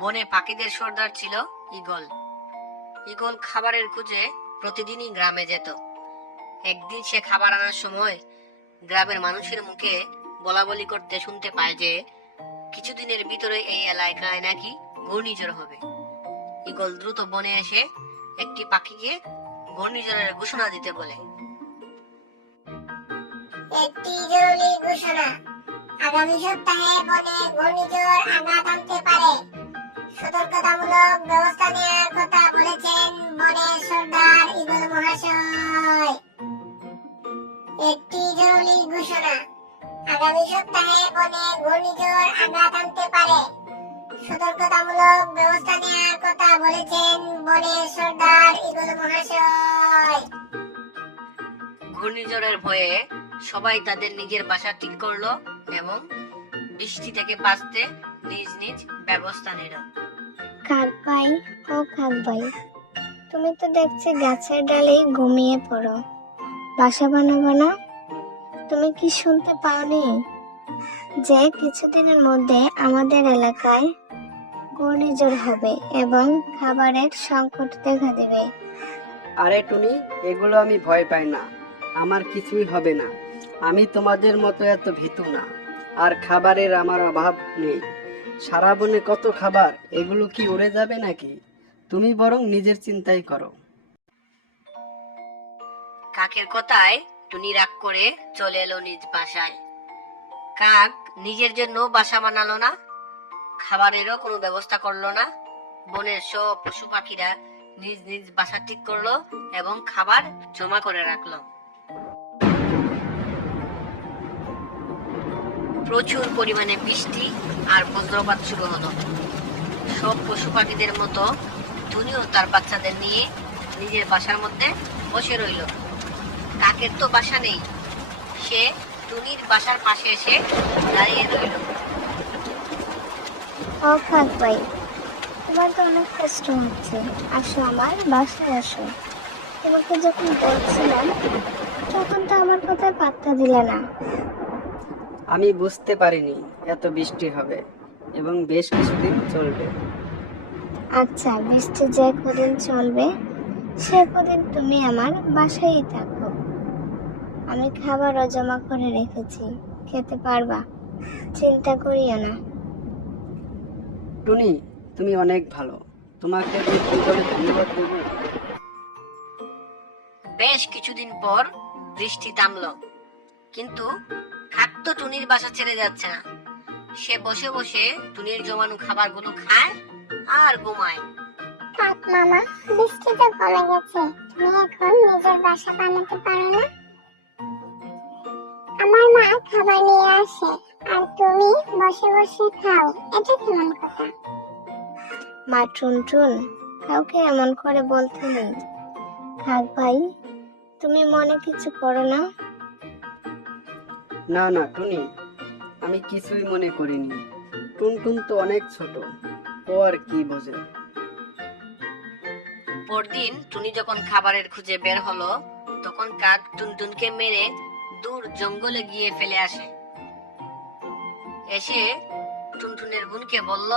বনে পাখিদের সর্দার ছিল ঈগল। ঈগল খাবারের খুঁজে প্রতিদিনই গ্রামে যেত। একদিন সে খাবার আনার সময় গ্রামের মানুষের মুখে বলা বলি করতে শুনতে পায় যে, কিছুদিনের ভিতরে এই এলাকায় নাকি ঘূর্ণিঝড় হবে। ঈগল দ্রুত বনে এসে একটি পাখিকে ঘূর্ণিঝড়ের ঘোষণা দিতে বলে। একটি জরুরি ঘোষণা। আগামী সপ্তাহে বনে ঘূর্ণিঝড় আঘাত ঘোষণা। আগামী সপ্তাহে বনে ঘূর্ণিঝড় আঘাত আনতে পারে। সতর্কতামূলক ব্যবস্থা নেওয়ার কথা বলেছেন বনের সর্দার ইগল মহাশয়। ঘূর্ণিঝড়ের ভয়ে সবাই তাদের নিজের বাসা ঠিক করল এবং বৃষ্টি থেকে বাঁচতে নিজ নিজ ব্যবস্থা নিল। কাক ভাই ও কাক ভাই তুমি তো দেখছি গাছের ডালেই ঘুমিয়ে পড়ো। বাসা বানাবো না? তুমি কি শুনতে পাওনি যে কিছুদিনের মধ্যে আমাদের এলাকায় ঘূর্ণিঝড় হবে এবং খাবারের সংকট দেখা দেবে? আরে টুনি এগুলো আমি ভয় পাই না। আমার কিছুই হবে না। আমি তোমাদের মতো এত ভীতু না। আর খাবারের আমার অভাব নেই। সারা বনে কত খাবার এগুলো কি উড়ে যাবে নাকি? তুমি বরং নিজের চিন্তাই করো। কাকের কথায়? টুনি রাগ করে চলে এলো নিজ বাসায়। কাক নিজের জন্য বাসা বানালো না, খাবারেরও কোনো ব্যবস্থা করল না। বনের সব পশু পাখিরা নিজ নিজ বাসা ঠিক করল এবং খাবার জমা করে রাখল। প্রচুর পরিমাণে বৃষ্টি আর বজ্রপাত শুরু হলো। সব পশু পাখিদের মতো টুনিও তার বাচ্চাদের নিয়ে নিজের বাসার মধ্যে বসে রইল। কাকের তো বাসা নেই। সে টুনির বাসার পাশে এসে দাঁড়িয়ে রইল। ও কাক ভাই তোমার তো অনেক কষ্ট হচ্ছে। আসো আমার বাসায় আসো। তোমাকে যখন বলছিলাম তখন তো আমার কথায় পাত্তা দিলে না। আমি বুঝতে পারিনি এত বৃষ্টি হবে এবং বেশ কিছুদিন চলবে। আচ্ছা বৃষ্টি যে কদিন চলবে সে কদিন তুমি আমার বাসায় থাকো। আমি খাবারও জমা করে রেখেছি। খেতে পারবা? চিন্তা করিও না। টুনি তুমি অনেক ভালো। তোমাকে কি বলে ধন্যবাদ দেবো? বেশ কিছুদিন পর বৃষ্টি থামলো। কিন্তু তো টুনির বাসা ছেড়ে যাচ্ছে না। সে বসে বসে টুনির জমানো খাবারগুলো খায় আর ঘুমায়। মামা বৃষ্টি তো কমে গেছে। তুমি এখন নিজের বাসা বানাতে পারো না? আমার মা খাবার নিয়ে আসে আর তুমি বসে বসে খাও। এটা কেমন কথা? মা টুনটুন কাউকে এমন করে বলতে নেই। খাক ভাই তুমি মনে কিছু করো না? না না টুনি আমি কিছুই মনে করিনি। টুনটুন তো অনেক ছোট ও আর কি বোঝে? পরদিন টুনি যখন খাবারের খুঁজে বের হলো তখন কাক টুনটুনকে মেরে দূর জঙ্গলে গিয়ে ফেলে আসে। এসে টুনটুনের বোনকে বলল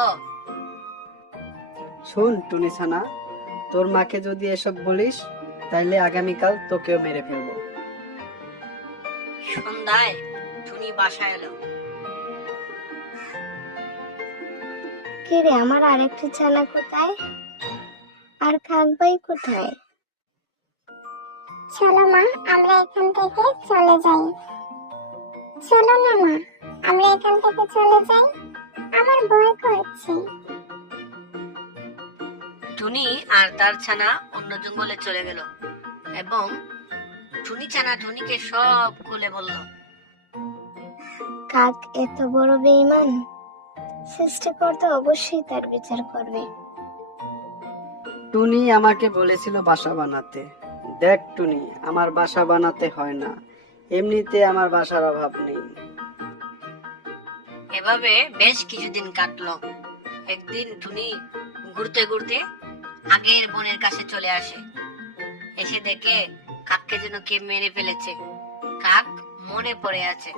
শোন টুনি ছানা তোর মাকে যদি এসব বলিস তাইলে আগামীকাল তোকেও মেরে ফেলব। সন্ধ্যায় টুনি বাসায় এলো। কে রে আমার আরেকটি ছানা কোথায়? আর খাক ভাই কোথায়? চলো মা আমরা এখান থেকে চলে যাই। চলো না মা আমরা এখান থেকে চলে যাই। আমার ভয় করছে। টুনি আর তার ছানা অন্য জঙ্গলে চলে গেল এবং টুনি ছানা টুনিকে সব খুলে বলল কাক এত বড় বেঈমান? সৃষ্টিকর্তা অবশ্যই তার বিচার করবে। টুনি আমাকে বলেছিল বাসা বানাতে। দেখ টুনি, আমার বাসা বানাতে হয় না। এমনিতে আমার বাসার অভাব নেই। এভাবে বেশ কিছুদিন কাটলো। একদিন টুনি ঘুরতে ঘুরতে আগের বোনের কাছে চলে আসে। এসে দেখে কাককে যেন কে মেরে ফেলেছে। কাক মনে পড়ে আছে।